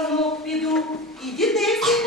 Танок піду і дітей всіх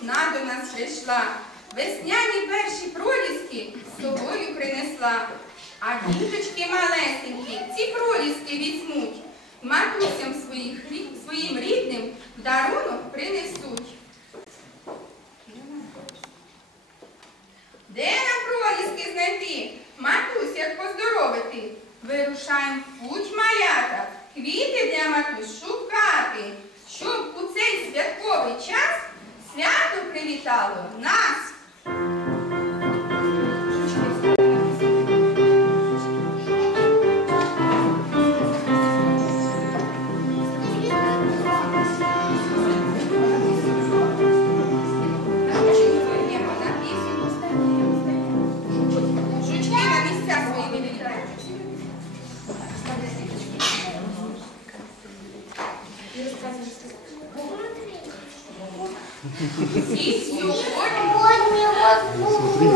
вікна до нас прийшла, весняні перші проліски з собою принесла. А діточки малесенькі, ці проліски візьмуть, матусям своїх, своїм рідним дарунок принесуть. Де нам проліски знайти, матусь як поздоровити? Вирушаємо в путь маята, квіти для матусь шукати, щоб у цей святковий час свято привітало нас. Su